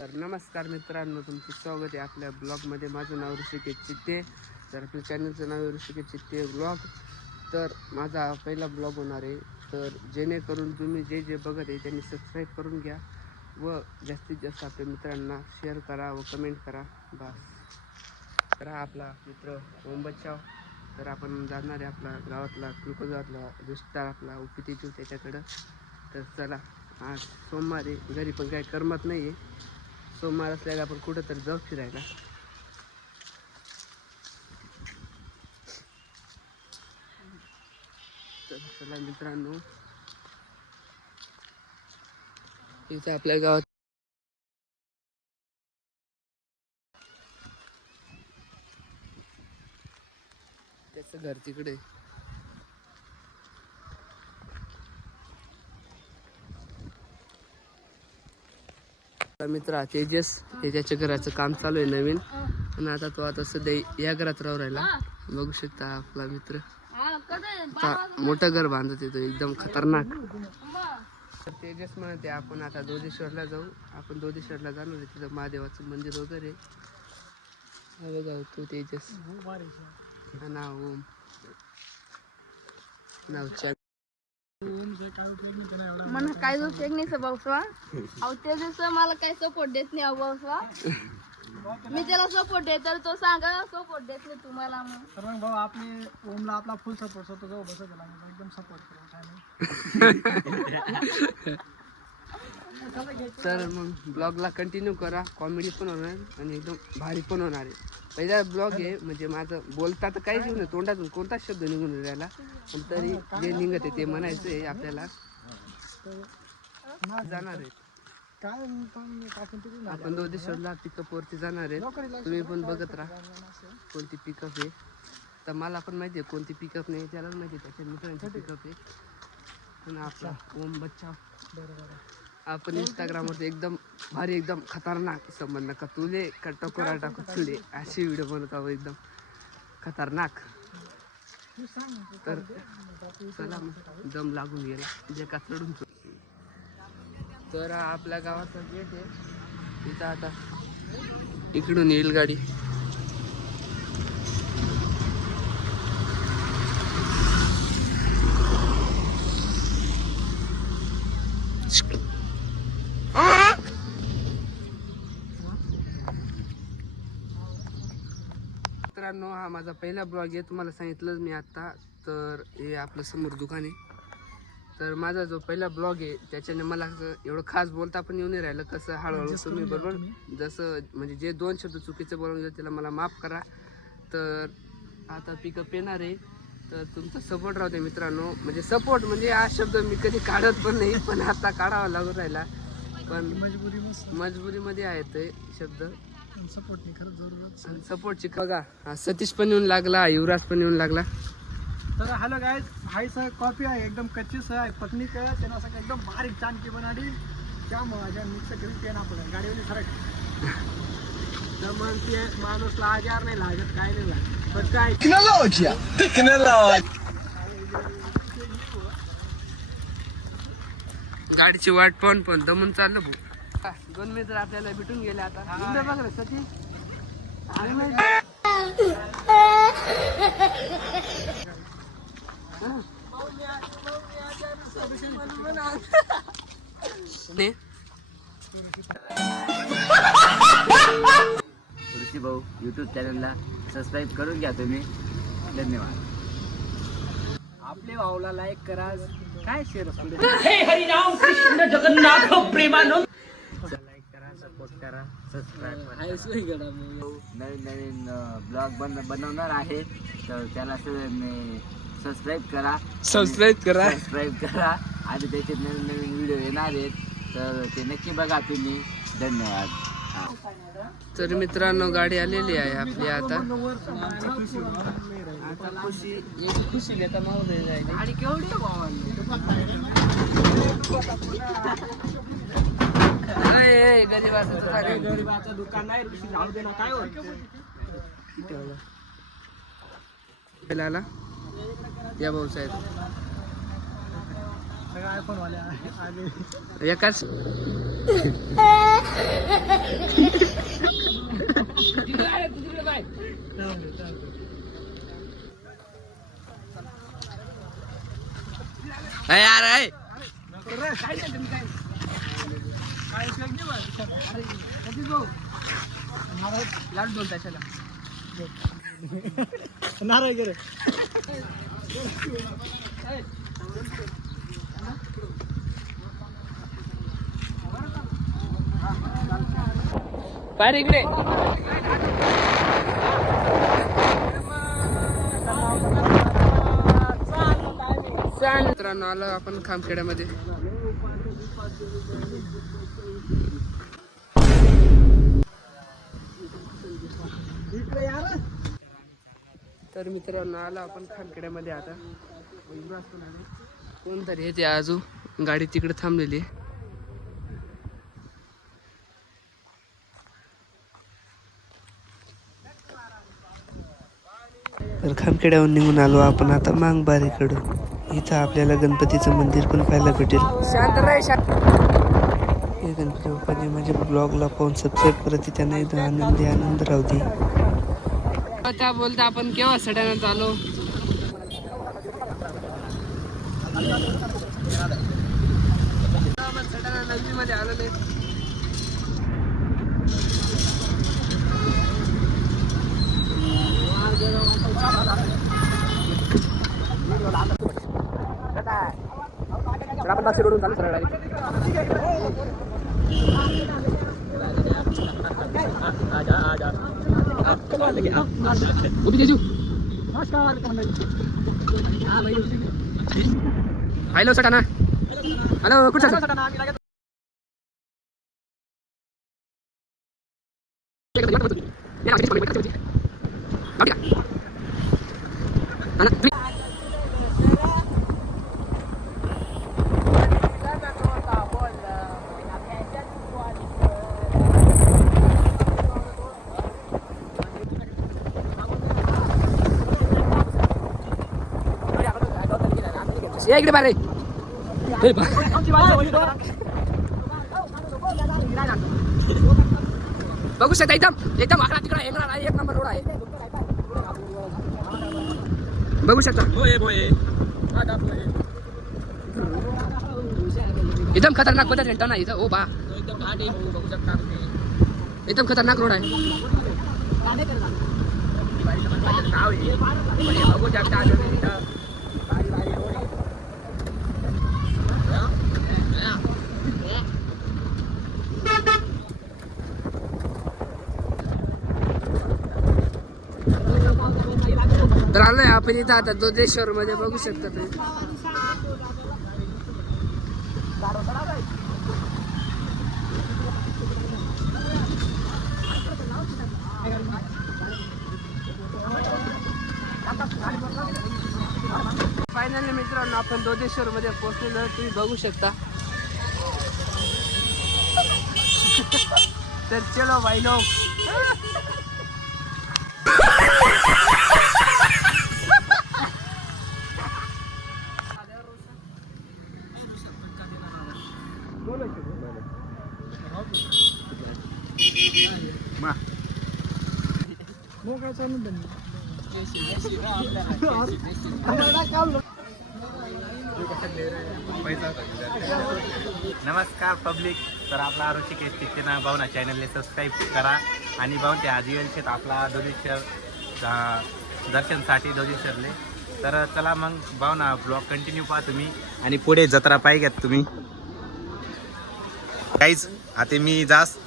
तर नमस्कार मित्रांनो, तुमचे स्वागत आहे आपल्या ब्लॉगमध्ये. माझं नाव ऋषिकेश चित्ते. तर आपल्या चॅनलचं नाव आहे ऋषिकेश चित्ते ब्लॉग. तर माझा पहिला ब्लॉग होणार आहे. तर जेणेकरून तुम्ही जे जे बघत आहे त्यांनी सबस्क्राईब करून घ्या व जास्तीत जास्त आपल्या मित्रांना शेअर करा व कमेंट करा. बस. तर हा आपला मित्र ओम बच्चाव. तर आपण जाणार आहे आपला गावातला कृपगावातला दुष्टाळ आपला उपिती जीव त्याच्याकडं. तर चला, आज सोमवार आहे, घरी पण काही करमत नाही आहे. सोमवार असल्याला आपण कुठं तरी जाऊ फिरायला. तर चला मित्रांनो, इथं आपल्या गावात त्याचं घर तिकडे. मित्र तेजस हे त्याच्या घराचं काम चालू आहे नवीन. आणि आता तो आता सध्या या घरात राहू राहिला. बघू शकता आपला मित्र आता मोठं घर बांधत येतो, एकदम खतरनाक. तर तेजस म्हणते आपण आता दोधेश्वरला जाऊ. आपण दोधेश्वरला जाणार आहे, तिथं महादेवाचं मंदिर वगैरे. हा बघा तो तेजस, नाव ओम, नावच्या मला काय उपयोग नाही भाऊसवा. अहो ते दिवस मला काही सपोर्ट देत नाही भाऊसवा. मी त्याला सपोर्ट देत तर तो सांगा सपोर्ट देत नाही तुम्हाला. मग भाऊ आपले ओमला आपला फुल सपोर्ट होतो. जाऊ बस एकदम सपोर्ट करू. तर मग ब्लॉगला कंटिन्यू करा. कॉमेडी पण होणार आणि एकदम भारी पण होणार आहे. पहिला ब्लॉग आहे, म्हणजे माझं बोलता तर काहीच नाही, तोंडातून कोणताच शब्द निघून राहिला, पण तरी जे निघत आहे ते म्हणायचं आहे आपल्याला. जाणार आहे आपण दोधेश्वरला पिकअपवरती जाणार आहे. तुम्ही पण बघत राहा कोणती पिकअप आहे. तर मला पण माहिती आहे कोणती पिकअप नाही, त्यालाच माहिती आहे त्याच्या मित्रांची पिकअप आहे. पण आपला ओम बच्चा आपण इंस्टाग्रामवरती एकदम भारी एकदम खतरनाक संबंध का तुले का टकोरा टाकू तुले अशी व्हिडिओ बनवत आहोत, एकदम खतरनाक. तर चला मग, दम लागून गेला जे का चढून. तर हा आपल्या गावाचा गेट आहे. इथं आता इकडून येईल गाडी. मित्रांनो, हा माझा पहिला ब्लॉग आहे, तुम्हाला सांगितलंच मी आत्ता. तर हे आपलं समोर दुकान आहे. तर माझा जो पहिला ब्लॉग आहे त्याच्याने मला एवढं खास बोलता पण येऊन नाही राहिलं. कसं हळूहळू तुम्ही बरोबर जसं म्हणजे जे दोन शब्द चुकीचे बोलून त्याला मला माफ करा. तर आता पिकअप येणार आहे, तर तुमचा सपोर्ट राहू दे मित्रांनो. म्हणजे सपोर्ट म्हणजे हा शब्द मी कधी काढत पण नाही, पण आता काढावा लागून राहिला. पण मजबुरीमध्ये आहे ते शब्द. सपोर्टची बघा, हा सतीश पण येऊन लागला, युवराज पण येऊन लागला. तर हॅलो गाइस, हाई सर कॉफी आहे एकदम कच्ची सर आहे पत्नी का त्यांना सगळं एकदम बारीक छान की बनाडी क्या माझ्या मिक्स करून पेना पडेल गाडीवरली फरक. तर मग ते माणूसला आजार नाही लागत, काय नाही लागत, पण काय गाडीची वाट पण दमून चाललं भाऊ. दोन मित्र आपल्याला भेटून गेले आता. बघ रे सतीश, ऋषी भाऊ यूट्यूब चॅनलला सबस्क्राईब करून घ्या तुम्ही. धन्यवाद. आपले भाऊला लाईक करा, काय शेअर हरिनाम कृष्ण जगन्नाथ प्रेमानंद. लाईक करा, सपोर्ट करा, सबस्क्राईब करा. नवीन नवीन ब्लॉग बनवणार आहे, तर त्याला सबस्क्राईब करा आणि त्याचे नवीन नवीन व्हिडिओ येणार आहेत, तर ते नक्की बघा तुम्ही. धन्यवाद. तर मित्रांनो, गाडी आलेली आहे आपली आता. खुशी घेता गाडी केवढी गरीबाचं दुकान नाही ऋषी, जाऊ दे ना. काय होत या भाऊसाहेब सगळं आयफोन वाले आले. एकाच यार लाड बोलताय चला नारळ गेले. बाहेर इकडे मित्रांनो आलो आपण खामखेड्यामध्ये. तर मित्रांनो आलो आपण खामखेड्यामध्ये. आता कोणतरी येते अजून गाडी तिकडे थांबलेली आहे. तर खामखेड्याहून निघून आलो आपण आता मांगबारीकडं. इथं आपल्याला गणपतीचं मंदिर पण पाहायला भेटेल. हे गणपती बाप्पाने माझ्या ब्लॉगला पाहून सबस्क्राईब करत त्यांना इथं आनंद राहू दे. त्या बोलता आपण केव्हा सड्यानं आलो. सड्याना नंदीमध्ये आलेले. हॅलो सटाना. हॅलो कुठं इकडे बारे बघू शकता. एकदम आकडा तिकडे एक नंबर रोड आहे. बघू शकता एकदम खतरनाक पद्धत टर्न आहे इथं. ओ बा एकदम खतरनाक रोड आहे. बघू शकता तर आलोय आपण इथं आता दोदेश्वर मध्ये. बघू शकता तुम्ही. फायनली मित्रांनो आपण दोदेश्वर मध्ये पोहोचलेलो. तुम्ही बघू शकता. तर चलो भाई लोग. नमस्कार पब्लिक. तर आपला ऋषिकेश चित्तेना भावना चॅनलने सबस्क्राईब करा आणि भावना त्या आजीवनशेत आपला दोदेश्वर दर्शनसाठी दोदेश्वरले. तर चला मग भावना ब्लॉग कंटिन्यू पहा तुम्ही आणि पुढे जत्रा पाहिजेत तुम्ही. काहीच आता मी जास्त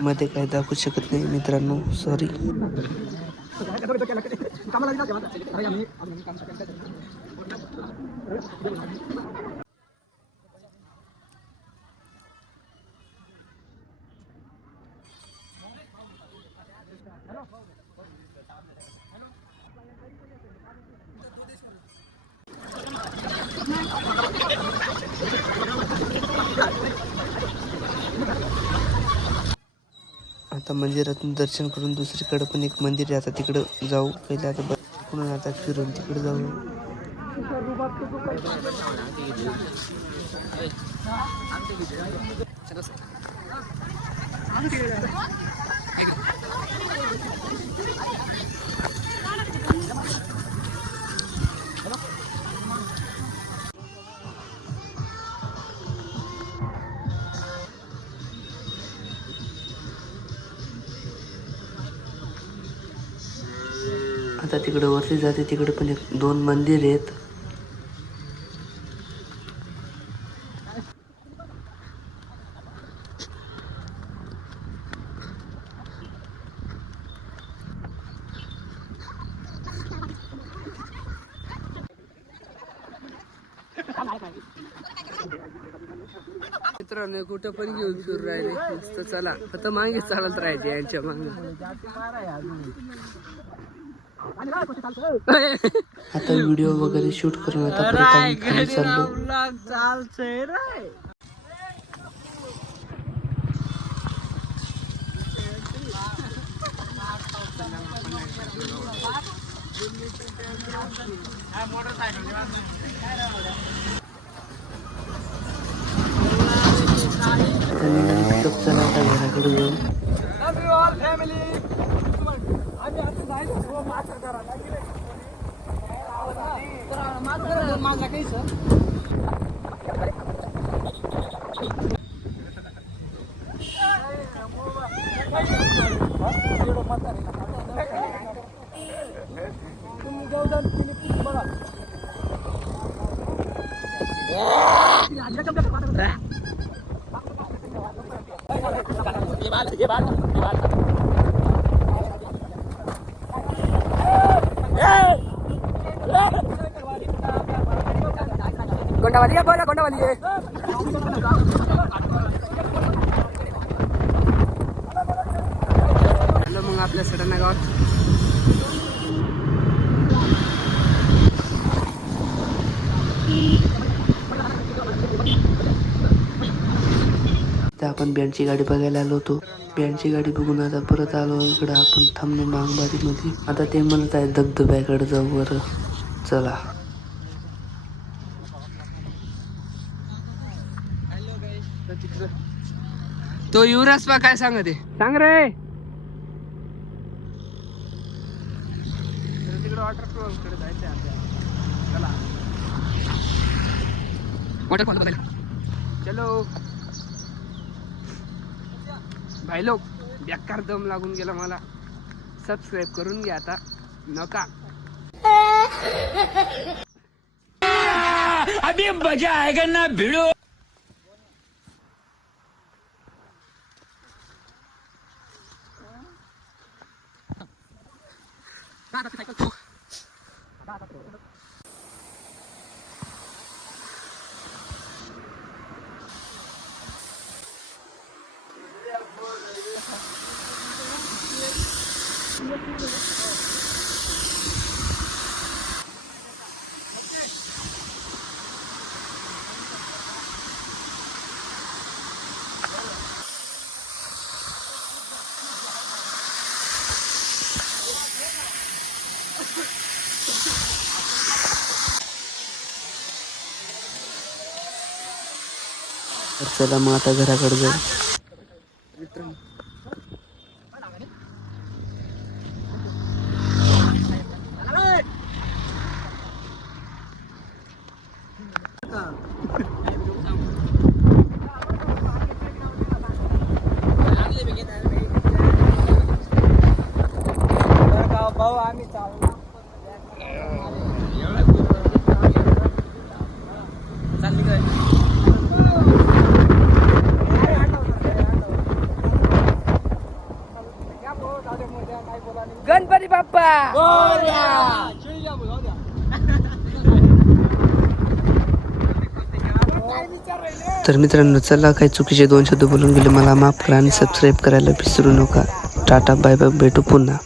मध्ये काय दाखवू शकत नाही मित्रांनो, सॉरी. आता मंदिरातून दर्शन करून दुसरीकडे पण एक मंदिर आहे, आता तिकडं जाऊ. पहिले आता म्हणून आता फिरून तिकडे जाऊ. आता तिकडे वरती जाते, तिकडे पण एक 2 मंदिर आहेत. मित्रांनो कुठं पण घेऊन फिरून राहिले नुसतं चला, फक्त मागे चालत राहायचे यांच्या मागे. आता व्हिडिओ वगैरे शूट करून आता परत आम्ही खाली चाललो. चला आता घराकडे जाऊ. गोंडावाली आहे, बोला गोंडावाली आहे. हॅलो, मग आपल्या सडाणा गावात तर आपण बँडची गाडी बघायला आलो होतो. बँडची गाडी बघून आता परत आलो इकडं. आपण थांबलो मांगबारी मध्ये. आता ते म्हणत आहे धबधब्याकडे जाऊ. बरं चला. तो युवराज पा काय सांगत आहे, सांग रे. तिकडे वॉटरफॉल कडे जायचंय आपल्याला. चला वॉटरफॉल बघायला चलो. भाई लोक, बेकार दम लागून गेला मला. सबस्क्राईब करून घ्या आता, नका. अभी मजा आएगा ना भिड़ो. तर चला मग आता घराकडे जाऊ. भाऊ आम्ही चालू गणपती बाप्पा. तर मित्रांनो चला, काही चुकीचे 2 शब्द बोलून गेले मला माफ करा आणि सबस्क्राईब करायला विसरू नका. टाटा बाय बाय, भेटू पुन्हा.